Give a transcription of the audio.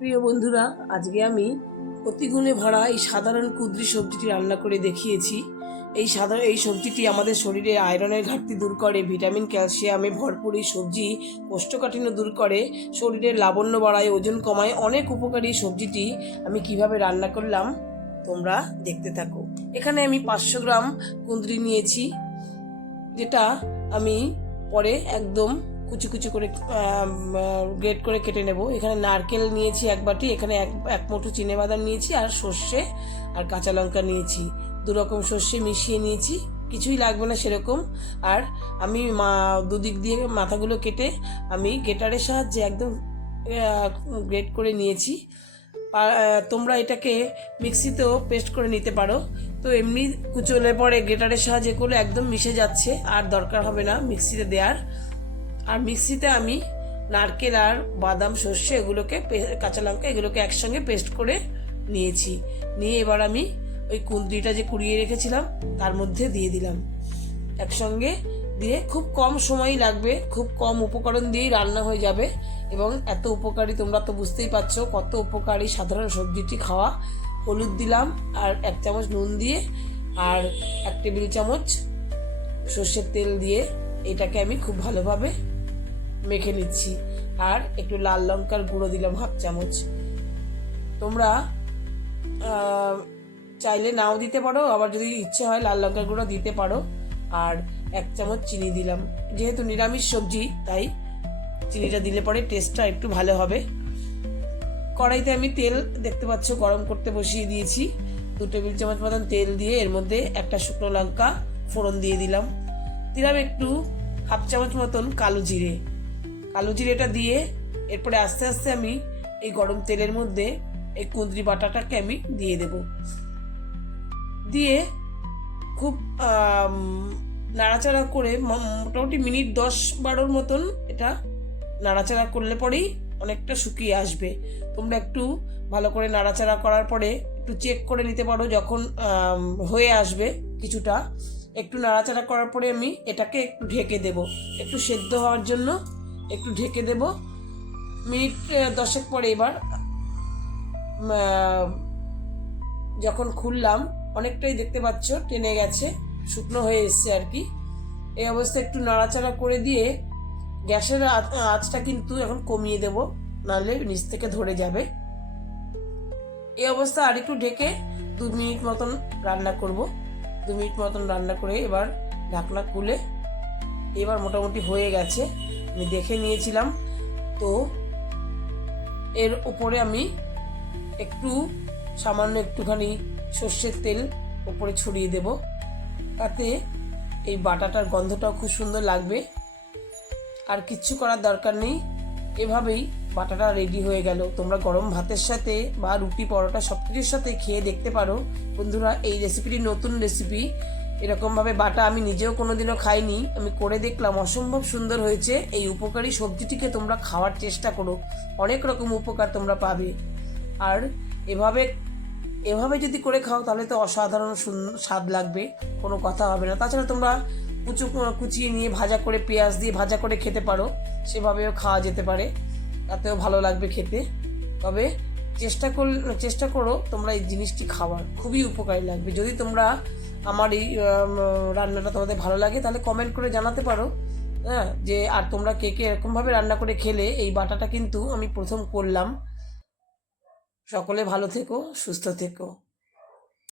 প্রিয় বন্ধুরা, আজকে আমি অতিগুণে ভরা এই সাধারণ কুদ্রি সবজিটি রান্না করে দেখিয়েছি। এই সাধারণ, এই সবজিটি আমাদের শরীরে আয়রনের ঘাটতি দূর করে, ভিটামিন, ক্যালসিয়ামে ভরপুর এই সবজি কোষ্ঠকাঠিন্য দূর করে, শরীরের লাবণ্য বাড়ায়, ওজন কমায়। অনেক উপকারী সবজিটি আমি কীভাবে রান্না করলাম তোমরা দেখতে থাকো। এখানে আমি পাঁচশো গ্রাম কুঁদরি নিয়েছি, যেটা আমি পরে একদম কুচি কুচি করে গ্রেট করে কেটে নেব। এখানে নারকেল নিয়েছি এক বাটি, এখানে এক এক মুঠো চিনে বাদাম নিয়েছি আর সর্ষে আর কাঁচা লঙ্কা নিয়েছি। দু রকম সর্ষে মিশিয়ে নিয়েছি, কিছুই লাগবে না সেরকম। আর আমি মা, দুদিক দিয়ে মাথাগুলো কেটে আমি গেটারের সাহায্যে একদম গ্রেট করে নিয়েছি। তোমরা এটাকে মিক্সিতেও পেস্ট করে নিতে পারো। তো এমনি কুচলে পরে গ্রেটারের সাহায্যে করলে একদম মিশে যাচ্ছে, আর দরকার হবে না মিক্সিতে দেওয়ার আর মিক্সিতে আমি নারকেল আর বাদাম, সর্ষে এগুলোকে কাঁচা লঙ্কা এগুলোকে একসঙ্গে পেস্ট করে নিয়েছি। নিয়ে এবার আমি ওই কুন্দ্রিটা যে কুড়িয়ে রেখেছিলাম, তার মধ্যে দিয়ে দিলাম। একসঙ্গে দিয়ে খুব কম সময় লাগবে, খুব কম উপকরণ দিয়েই রান্না হয়ে যাবে এবং এত উপকারী তোমরা তো বুঝতেই পারছ, কত উপকারী সাধারণ সবজিটি খাওয়া। হলুদ দিলাম আর এক চামচ নুন দিয়ে আর এক টেবিল চামচ সর্ষের তেল দিয়ে এটাকে আমি খুব ভালোভাবে মেখে নিচ্ছি। আর একটু লাল লঙ্কার গুঁড়ো দিলাম হাফ চামচ। তোমরা চাইলে নাও দিতে পারো, আবার যদি ইচ্ছে হয় লাল লঙ্কার গুঁড়ো দিতে পারো। আর এক চামচ চিনি দিলাম। যেহেতু নিরামিষ সবজি, তাই চিনিটা দিলে পরে টেস্টটা একটু ভালো হবে। কড়াইতে আমি তেল দেখতে পাচ্ছ, গরম করতে বসিয়ে দিয়েছি। দু টেবিল চামচ মতন তেল দিয়ে এর মধ্যে একটা শুকনো লঙ্কা ফোড়ন দিয়ে দিলাম। দিলাম একটু হাফ চামচ মতন কালো জিরে। কালো জিরেটা দিয়ে এরপরে আস্তে আস্তে আমি এই গরম তেলের মধ্যে এই কুঁদরি বাটাটাকে আমি দিয়ে দেব। দিয়ে খুব নাড়াচাড়া করে মোটামুটি মিনিট দশ বারোর মতন এটা নাড়াচাড়া করলে পরেই অনেকটা শুকিয়ে আসবে। তোমরা একটু ভালো করে নাড়াচাড়া করার পরে একটু চেক করে নিতে পারো যখন হয়ে আসবে কিছুটা। একটু নাড়াচাড়া করার পরে আমি এটাকে একটু ঢেকে দেব। একটু সেদ্ধ হওয়ার জন্য একটু ঢেকে দেব। মিনিট দশেক পরে এবার যখন খুললাম, অনেকটাই দেখতে পাচ্ছ, টেনে গেছে, শুকনো হয়ে এসছে আর কি। এই অবস্থা একটু নাড়াচাড়া করে দিয়ে গ্যাসের আঁচটা কিন্তু এখন কমিয়ে দেব, নাহলে নিচ থেকে ধরে যাবে। এই অবস্থা আর একটু ঢেকে দু মিনিট মতন রান্না করব। দু মিনিট মতন রান্না করে এবার ঢাকনা খুলে, এবার মোটামুটি হয়ে গেছে। আমি দেখে নিয়েছিলাম। তো এর উপরে আমি একটু সামান্য একটুখানি সর্ষের তেল উপরে ছড়িয়ে দেব। তাতে এই বাটাটার গন্ধটাও খুব সুন্দর লাগবে। আর কিচ্ছু করার দরকার নেই। এভাবেই বাটাটা রেডি হয়ে গেল। তোমরা গরম ভাতের সাথে বা রুটি, পরোটা সব কিছুর সাথে খেয়ে দেখতে পারো। বন্ধুরা, এই রেসিপিটি নতুন রেসিপি এরকমভাবে বাটা আমি নিজেও কোনোদিনও খাইনি। আমি করে দেখলাম অসম্ভব সুন্দর হয়েছে। এই উপকারী সবজিটিকে তোমরা খাওয়ার চেষ্টা করো। অনেক রকম উপকার তোমরা পাবে। আর এভাবে এভাবে যদি করে খাও তাহলে তো অসাধারণ স্বাদ লাগবে। কোনো কথা হবে না। তাছাড়া তোমরা কুচু, কুচিয়ে নিয়ে ভাজা করে, পেঁয়াজ দিয়ে ভাজা করে খেতে পারো। সেভাবেও খাওয়া যেতে পারে। তাতেও ভালো লাগবে খেতে। তবে চেষ্টা কর, চেষ্টা করো তোমরা এই জিনিসটি খাওয়ার। খুবই উপকারী লাগবে। যদি তোমরা আমার এই রান্নাটা তোমাদের ভালো লাগে, তাহলে কমেন্ট করে জানাতে পারো। হ্যাঁ যে আর তোমরা কে কে এরকমভাবে রান্না করে খেলে, এই বাটাটা কিন্তু আমি প্রথম করলাম। সকলে ভালো থেকো, সুস্থ থেকো।